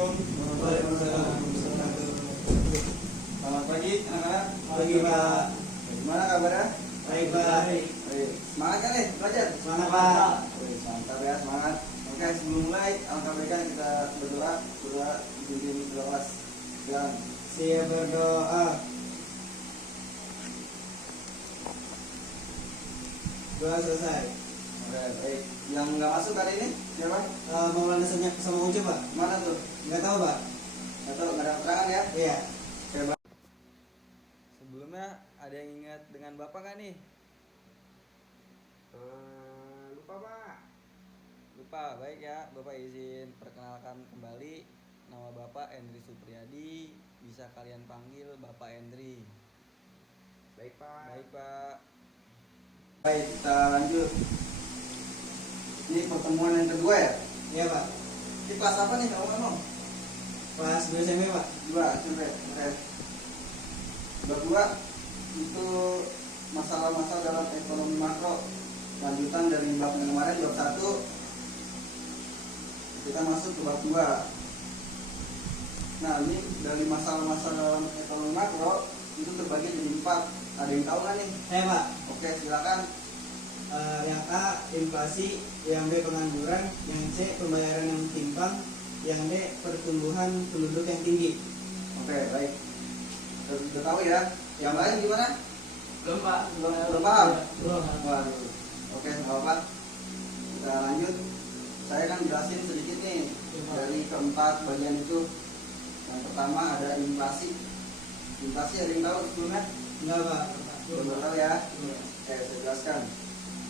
Assalamualaikum Waalaikumsalam. Selamat pagi anak-anak. Pagi, Pak. Gimana kabarnya? Baik, Pak. Baik. Semangat kan nih belajar? Semangat, Pak. Mantap ya, semangat. Oke, sebelum mulai alangkah baiknya kita berdoa pimpin kelas. Dan Siap berdoa. Doa selesai. oke, baik. Yang nggak masuk kali ini siapa? Maulana sama Ucup, Pak? Mana tuh? Nggak tahu, Pak. Atau nggak ada keterangan ya? Iya. Oke, Pak. Sebelumnya ada yang ingat dengan Bapak nggak nih? Lupa, Pak. Lupa, baik ya. Bapak izin perkenalkan kembali. Nama Bapak Endri Supriyadi. Bisa kalian panggil Bapak Endri. Baik, Pak. Baik, Pak. Baik, kita lanjut. Ini pertemuan yang kedua ya? Iya, Pak. Ini kelas apa nih kamu? Kelas 2 SMP, Pak. Dua, coba. Oke. Bab 2 itu masalah-masalah dalam ekonomi makro. Lanjutan dari bab yang kemarin, bab 1. Kita masuk ke bab 2. Nah, ini dari masalah-masalah dalam ekonomi makro itu terbagi jadi 4. Ada yang tahu nggak nih? Saya, Pak. Oke, silakan. Yang A, inflasi. Yang B, pengangguran. Yang C, pembayaran yang timpang. Yang D, pertumbuhan penduduk yang tinggi. Oke, baik. Sudah tahu ya. Yang lain gimana? Belum, Pak. Belum paham? Belum. Waduh. Oke, nggak apa-apa. Kita lanjut. Saya kan jelasin sedikit nih dari keempat bagian itu. Yang pertama ada inflasi. Inflasi ada yang tahu sebelumnya? Enggak, Pak. Belum tahu ya. Oke, saya jelaskan.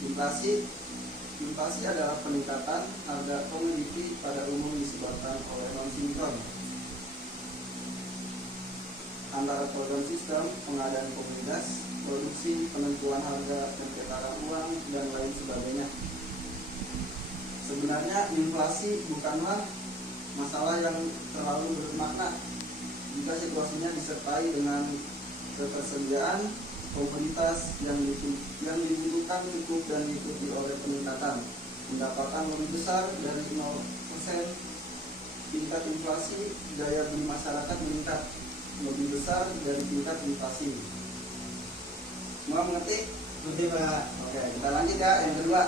Inflasi adalah peningkatan harga komoditi pada umum disebabkan oleh non-sinkron antara program sistem pengadaan komoditas, produksi, penentuan harga, pencetakan uang, dan lain sebagainya. Sebenarnya inflasi bukanlah masalah yang terlalu bermakna jika situasinya disertai dengan ketersediaan komoditas yang dibutuhkan cukup dan diikuti oleh peningkatan pendapatan lebih besar dari 0%. Tingkat inflasi daya beli masyarakat meningkat lebih besar dari tingkat inflasi. Semua mengerti? Nanti, Pak. Oke, kita lanjut ya. Yang kedua,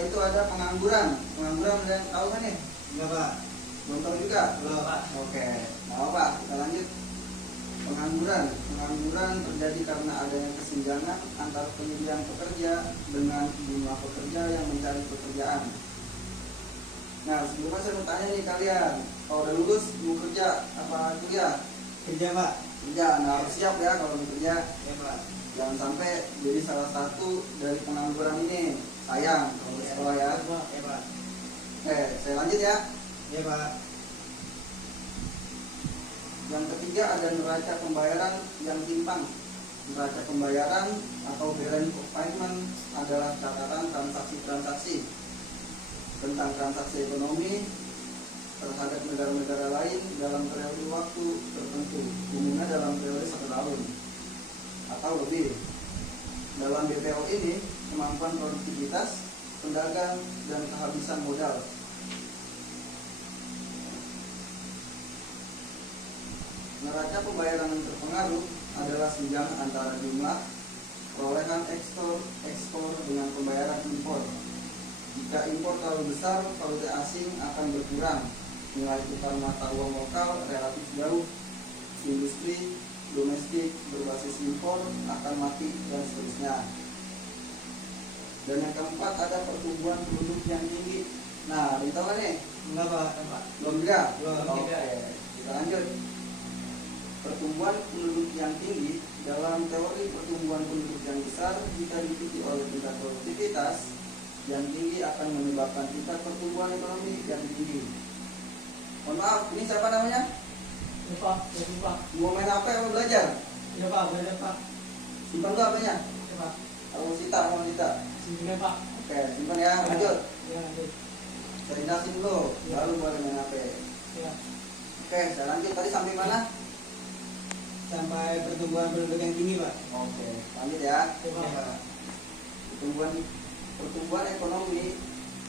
itu ada pengangguran. Pengangguran ada yang tahu kan nih? Enggak, Pak. Belum tahu juga? Belum, Pak. Oke, mau Pak, kita lanjut. Pengangguran terjadi karena adanya kesenjangan antara penyediaan pekerja dengan jumlah pekerja yang mencari pekerjaan. Nah, sebelumnya saya mau tanya nih kalian, kalau udah lulus mau kerja apa kuliah? Kerja, Pak. Kerja, nah harus siap ya kalau mau kerja. Ya, Pak. Jangan sampai jadi salah satu dari pengangguran ini. Sayang kalau di sekolah ya. Ya, Pak. Oke, saya lanjut ya. Ya, Pak. Yang ketiga ada neraca pembayaran yang timpang. Neraca pembayaran atau balance of payment adalah catatan transaksi-transaksi tentang transaksi ekonomi terhadap negara-negara lain dalam periode waktu tertentu, umumnya dalam periode 1 tahun atau lebih. Dalam BPO ini, kemampuan produktivitas, pedagang, dan kehabisan modal. Neraca pembayaran yang terpengaruh adalah senjang antara jumlah perolehan ekspor dengan pembayaran impor. Jika impor terlalu besar, valuta asing akan berkurang. Nilai tukar mata uang lokal relatif jauh. Industri domestik berbasis impor akan mati dan seterusnya. Dan yang keempat ada pertumbuhan penduduk yang tinggi. Nah, ada yang tahu kan nih? Enggak, Pak. Belum juga? Belum. Oke, kita lanjut. Pertumbuhan penduduk yang tinggi dalam teori pertumbuhan penduduk yang besar jika diikuti oleh tingkat produktivitas yang tinggi akan menyebabkan tingkat pertumbuhan ekonomi yang tinggi. Mohon maaf, ini siapa namanya? Ya, Pak. Ya, Pak. Mau main apa mau belajar? Ya, Pak. Belajar, Pak. Simpan tuh apanya? Ya, Pak. Mau Sita. Sini, Pak. Oke, simpan ya, lanjut. Ya, lanjut. Saya jelasin dulu, Ya. baru boleh main HP. Ya. Oke, saya lanjut. Tadi sampai mana? Sampai pertumbuhan penduduk yang tinggi, Pak. Oke, lanjut ya. Ya, Pak. Pertumbuhan ekonomi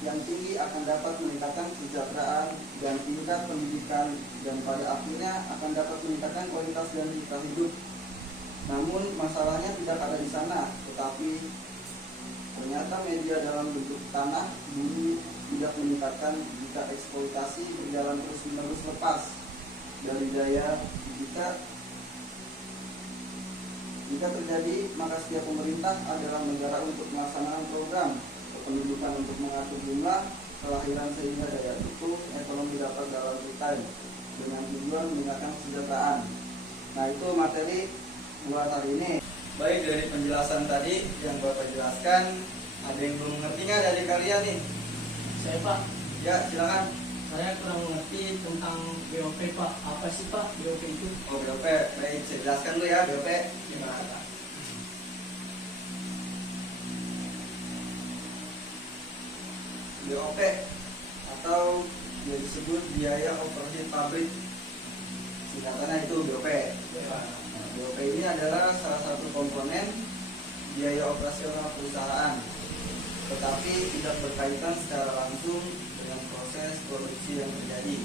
yang tinggi akan dapat meningkatkan kesejahteraan dan tingkat pendidikan dan pada akhirnya akan dapat meningkatkan kualitas dan kita hidup. Namun masalahnya tidak ada di sana, tetapi ternyata media dalam bentuk tanah, bumi tidak meningkatkan jika eksploitasi berjalan terus-menerus lepas dari daya. Jika terjadi, maka setiap pemerintah adalah negara untuk melaksanakan program kependudukan untuk mengatur jumlah kelahiran sehingga daya dukung ekonomi dapat dalam time dengan tujuan meningkatkan kesejahteraan. Nah, itu materi buat hari ini. Baik, dari penjelasan tadi yang Bapak jelaskan, ada yang belum mengerti nggak dari kalian nih? Saya Pak, Ya, silakan. saya kurang mengerti tentang BOP Pak. Apa sih Pak BOP itu? Oh, BOP. Baik, saya jelaskan dulu ya BOP. Gimana Pak? BOP atau yang disebut biaya operasi pabrik, singkatannya itu BOP. Nah, BOP ini adalah salah satu komponen biaya operasional perusahaan, tetapi tidak berkaitan secara langsung dengan proses produksi yang terjadi.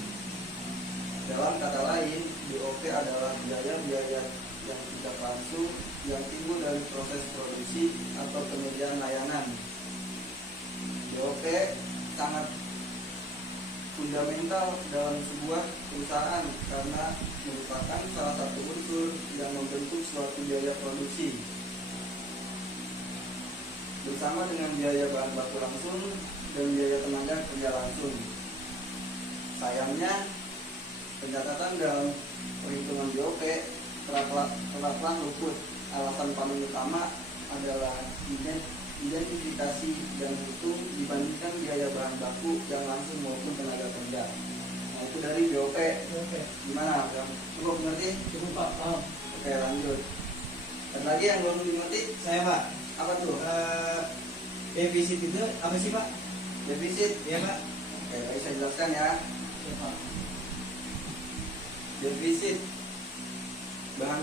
Dalam kata lain, BOP adalah biaya-biaya yang tidak langsung yang timbul dari proses produksi atau penyediaan layanan. BOP sangat fundamental dalam sebuah perusahaan karena merupakan salah satu unsur yang membentuk suatu biaya produksi. Bersama dengan biaya bahan baku langsung dan biaya tenaga kerja langsung. Sayangnya, pencatatan dalam perhitungan BOP telah luput. Alasan paling utama adalah identifikasi dan hitung dibandingkan biaya bahan baku yang langsung maupun tenaga kerja. Nah, itu dari BOP. BOP. Gimana? Cukup mengerti? Cukup Pak, paham. Oke, lanjut. Dan lagi yang belum dimengerti, Saya Pak, apa tuh? defisit itu apa sih Pak? Defisit. Iya Pak. Oke, baik, saya jelaskan ya. Ya, Pak. Defisit bahan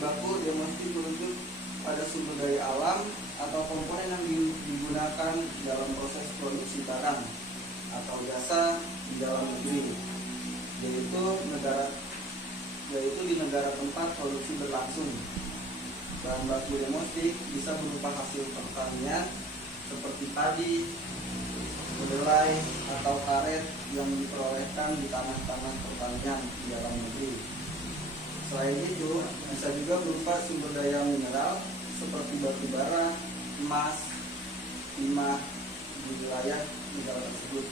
baku demonstrasi merujuk pada sumber daya alam atau komponen yang digunakan dalam proses produksi barang atau jasa di dalam negeri, yaitu di negara tempat produksi berlangsung. Bahan baku domestik bisa berupa hasil pertanian seperti padi, kedelai, atau karet yang diperolehkan di tanah-tanah pertanian di dalam negeri. Selain itu, bisa juga berupa sumber daya mineral seperti batu bara, emas, timah di wilayah negara tersebut.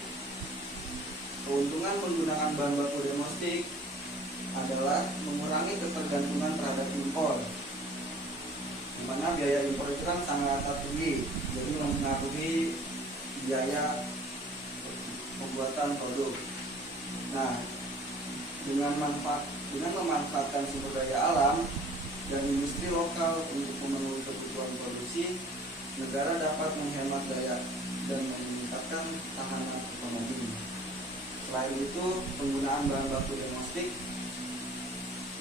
Keuntungan penggunaan bahan baku domestik adalah mengurangi ketergantungan terhadap impor, di mana biaya impor itu kan sangat tinggi, jadi mempengaruhi biaya pembuatan produk. Nah, dengan memanfaatkan sumber daya alam dan industri lokal untuk memenuhi kebutuhan produksi, negara dapat menghemat daya dan meningkatkan ketahanan ekonomi. Selain itu, penggunaan bahan baku domestik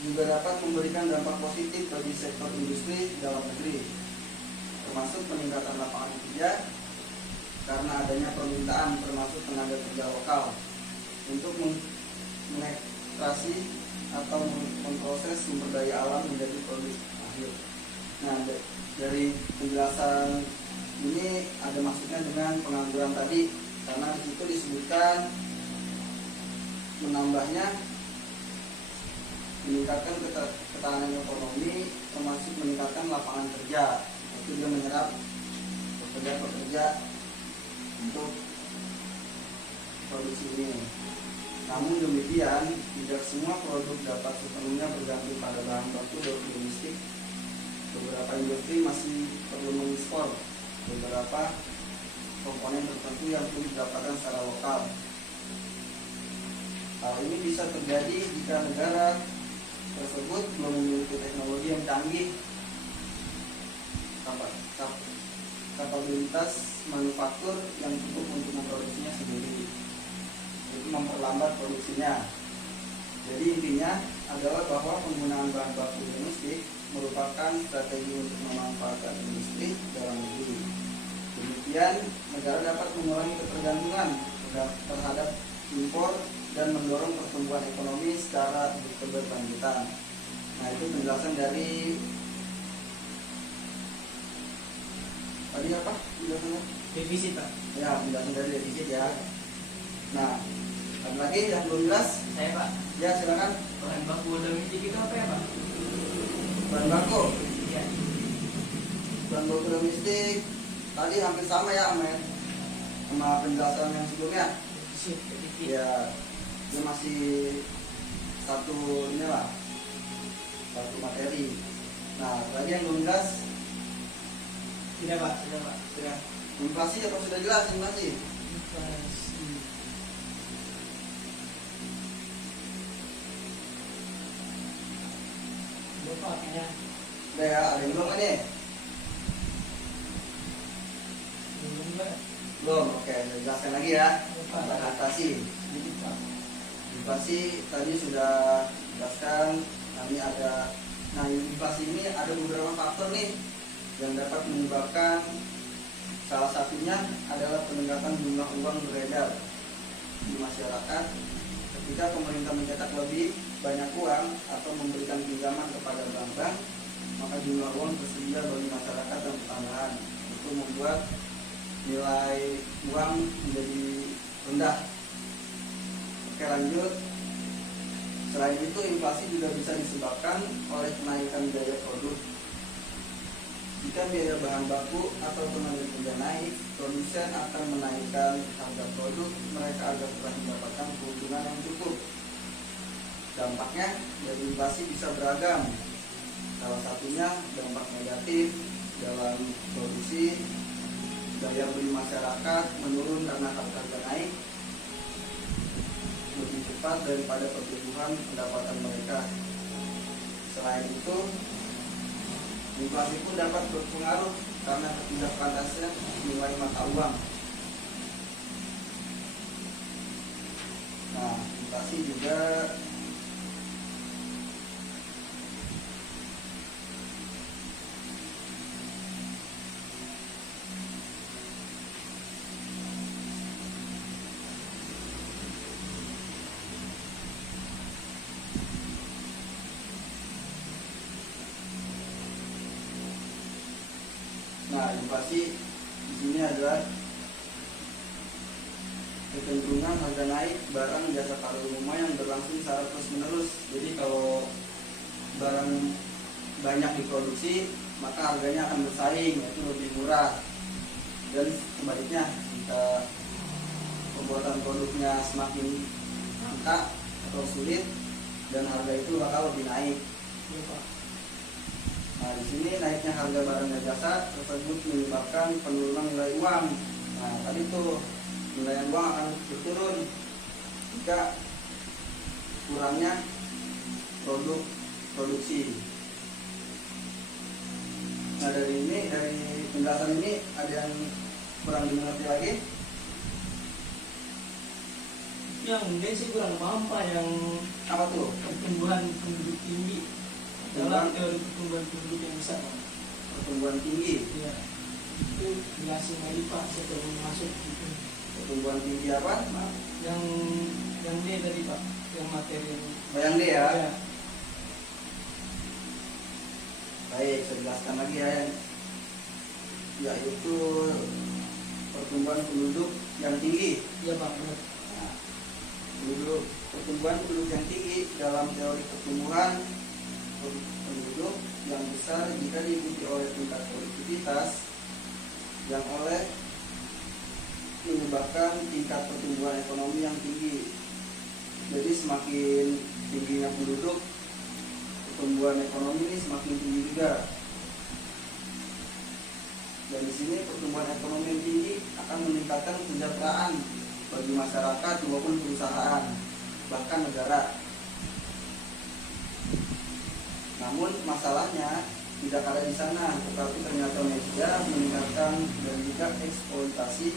juga dapat memberikan dampak positif bagi sektor industri dalam negeri, termasuk peningkatan lapangan kerja karena adanya permintaan termasuk tenaga kerja lokal untuk mengekstrasi atau memproses sumber daya alam menjadi produk akhir. Nah, dari penjelasan ini ada maksudnya dengan pengangguran tadi, karena itu disebutkan menambahnya meningkatkan ketahanan ekonomi termasuk meningkatkan lapangan kerja. Itu dia menyerap pekerja untuk produksi ini. Namun demikian, tidak semua produk dapat sepenuhnya bergantung pada bahan baku domestik. Beberapa industri masih perlu mengekspor beberapa komponen tertentu yang sulit didapatkan secara lokal. Hal ini bisa terjadi jika negara tersebut belum memiliki teknologi yang canggih, kapabilitas manufaktur yang cukup untuk memproduksinya sendiri, itu memperlambat produksinya. Jadi intinya adalah bahwa penggunaan bahan baku domestik merupakan strategi untuk memanfaatkan industri dalam negeri. Demikian demikian, negara dapat mengurangi ketergantungan terhadap impor dan mendorong pertumbuhan ekonomi secara berkelanjutan. Nah, itu penjelasan dari tadi apa? Penjelasannya? Defisit Pak. Ya, penjelasan dari defisit ya. Nah, ada lagi yang belum jelas? Saya Pak, Ya, silakan. bahan baku domestik itu apa ya Pak? Bahan baku. Iya. Bahan baku domestik tadi hampir sama ya, Ahmed, sama penjelasan yang sebelumnya. Defisit, defisit. Ya, dia masih satu inilah, satu materi. Nah, tadi yang belum jelas Tidak Pak. Sudah Pak. Sudah. inflasi apa sudah jelas inflasi? Inflasi. Lupa kayaknya. Udah ya, ada yang belum kan nih? Belum Pak. Belum, oke, saya jelaskan lagi ya. Lupa. Tentang inflasi. Sedikit Pak. Inflasi tadi sudah jelaskan. Nanti ada, nah inflasi ini ada beberapa faktor nih yang dapat menyebabkan. Salah satunya adalah peningkatan jumlah uang beredar di masyarakat. Ketika pemerintah mencetak lebih banyak uang atau memberikan pinjaman kepada bank-bank, maka jumlah uang tersedia bagi masyarakat dan pertambahan. Itu membuat nilai uang menjadi rendah. Oke, lanjut. Selain itu, inflasi juga bisa disebabkan oleh kenaikan biaya produk. Jika biaya bahan baku atau tenaga kerja naik, produsen akan menaikkan harga produk mereka agar telah mendapatkan keuntungan yang cukup. Dampaknya dari inflasi bisa beragam. Salah satunya dampak negatif dalam produksi, daya beli masyarakat menurun karena harga naik lebih cepat daripada pertumbuhan pendapatan mereka. Selain itu, inflasi pun dapat berpengaruh karena ketidakpantasnya nilai mata uang. Nah, inflasi juga Nah, inflasi di sini adalah kecenderungan harga naik barang jasa pada umumnya yang berlangsung secara terus-menerus. Jadi kalau barang banyak diproduksi, maka harganya akan bersaing, yaitu lebih murah. Dan sebaliknya, jika pembuatan produknya semakin langka atau sulit, dan harga itu bakal lebih naik. Lupa. Nah, di sini naiknya harga barang dan jasa tersebut menyebabkan penurunan nilai uang. Nah, tadi tuh nilai uang akan turun jika kurangnya produksi. Nah, dari penjelasan ini ada yang kurang dimengerti lagi? Yang dia sih kurang paham Pak, yang Apa tuh? pertumbuhan penduduk tinggi dalam teori pertumbuhan penduduk yang besar Pak. Pertumbuhan tinggi. Iya. Itu jelasin lagi Pak, saya belum masuk gitu. Pertumbuhan tinggi apa? Maaf. Yang D tadi Pak, yang materi yang Bayang deh ya. Iya. Baik, saya jelaskan lagi ya. Yaitu pertumbuhan penduduk yang tinggi. Iya Pak, benar. Nah, pertumbuhan penduduk yang tinggi dalam teori pertumbuhan penduduk yang besar jika diikuti oleh tingkat produktivitas yang menyebabkan tingkat pertumbuhan ekonomi yang tinggi. Jadi semakin tingginya penduduk, pertumbuhan ekonomi ini semakin tinggi juga. Dan di sini pertumbuhan ekonomi yang tinggi akan meningkatkan kesejahteraan bagi masyarakat maupun perusahaan, bahkan negara. Namun masalahnya tidak ada di sana, tetapi ternyata media meningkatkan dan juga eksploitasi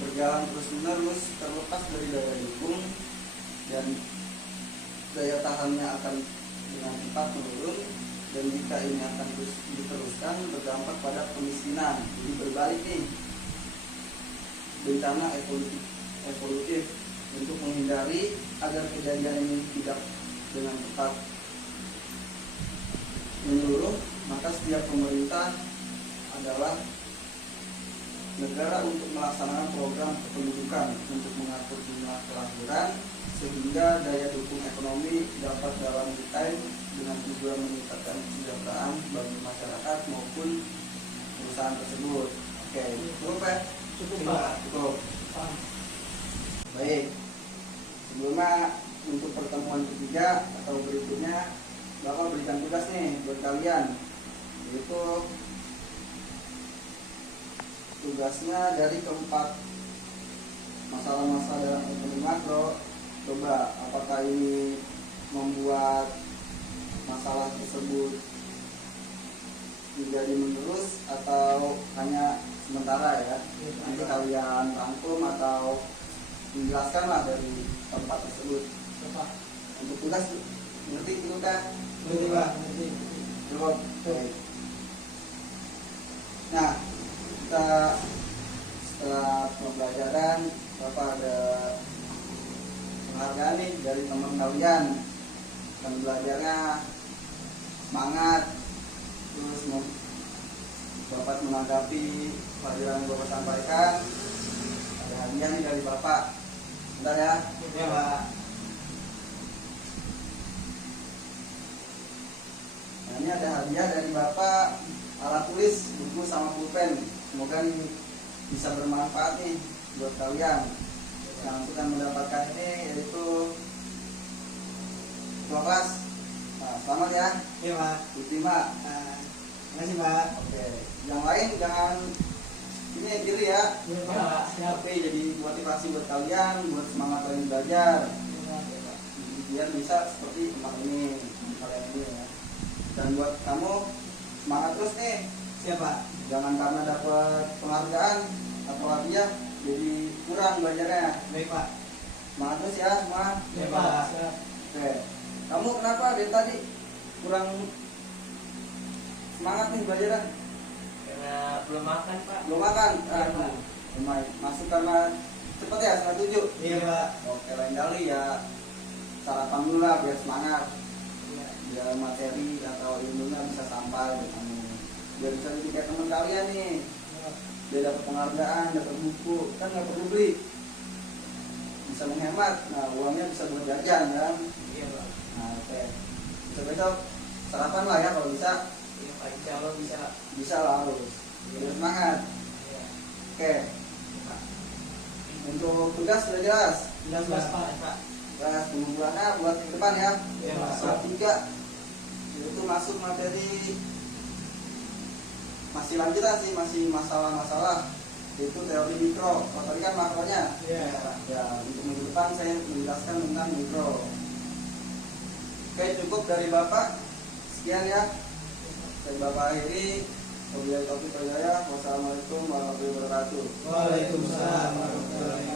berjalan terus-menerus terlepas dari daya dukung, dan daya tahannya akan dengan cepat menurun, dan jika ini akan terus diteruskan berdampak pada kemiskinan. Jadi berbalik nih, bencana evolutif untuk menghindari agar kejadian ini tidak dengan tepat menyeluruh. Maka setiap pemerintah adalah negara untuk melaksanakan program kependudukan untuk mengatur jumlah kelahiran sehingga daya dukung ekonomi dapat dalam detail dengan tujuan meningkatkan kesejahteraan bagi masyarakat maupun perusahaan tersebut. Oke, cukup ya? Cukup Pak. Cukup. Paham. Baik. Sebelumnya untuk pertemuan ketiga atau berikutnya, Bapak berikan tugas nih buat kalian, yaitu tugasnya dari keempat masalah-masalah dalam ekonomi makro. Coba apakah ini membuat masalah tersebut menjadi menerus atau hanya sementara ya. Nanti kalian rangkum atau menjelaskanlah dari tempat tersebut. Pak. Untuk tugas ngerti itu kan? Ngerti, Pak. Jawab. Baik. Nah, kita setelah pembelajaran, Bapak ada penghargaan nih dari teman kalian dan belajarnya semangat, terus Bapak menanggapi pelajaran yang Bapak sampaikan. Ada hadiah nih dari Bapak. Bentar ya. Ya, Pak. Nah, ini ada hadiah dari Bapak, alat tulis, buku sama pulpen. Semoga ini bisa bermanfaat nih buat kalian. Yang akan mendapatkan ini yaitu ketua kelas. Nah, selamat ya. Iya, Pak. Diterima. Terima kasih, Pak. Oke. Yang lain jangan ini diri ya. Ya Pak. Siap. Tapi jadi motivasi buat kalian, buat semangat kalian belajar. Biar bisa seperti kemarin ini, kalian ini ya. Dan buat kamu semangat terus nih. Siapa? Jangan karena dapat penghargaan atau hadiah jadi kurang belajarnya. Baik, Pak. Semangat terus ya semua. Ya Pak. Siap. Oke. Kamu kenapa dari tadi kurang semangat nih belajarnya? Karena belum makan, Pak. Belum makan? Iya, Pak. Lumayan. Masuk karena cepet ya 7:30. Iya, Pak. Oke, lain kali ya sarapan dulu lah biar semangat. Iya. Biar materi atau ilmunya bisa sampai ke kamu. Biar bisa jadi kayak teman kalian nih. Dia dapat penghargaan, dapat buku, kan nggak perlu beli. Bisa menghemat. Nah, uangnya bisa buat jajan kan. Iya, Pak. Nah, oke. Besok sarapan lah ya kalau bisa. Iya, Pak. Insya Allah bisa. Bisa lah harus. Biar semangat. Iya. Oke. Untuk tugas sudah jelas. Jelas, Jelas Pak. Pak. Tugas pengumpulannya buat minggu depan ya. Iya, Pak. Bab 3 itu masuk materi masih lanjutan sih, masih masalah-masalah itu teori mikro. Kalau tadi kan makronya. Iya. Ya, untuk minggu depan saya menjelaskan tentang mikro. Oke, cukup dari Bapak. Sekian ya. Dari Bapak akhiri. Wabillahi taufiq wal hidayah. Wassalamualaikum warahmatullahi wabarakatuh. Waalaikumsalam warahmatullahi wabarakatuh.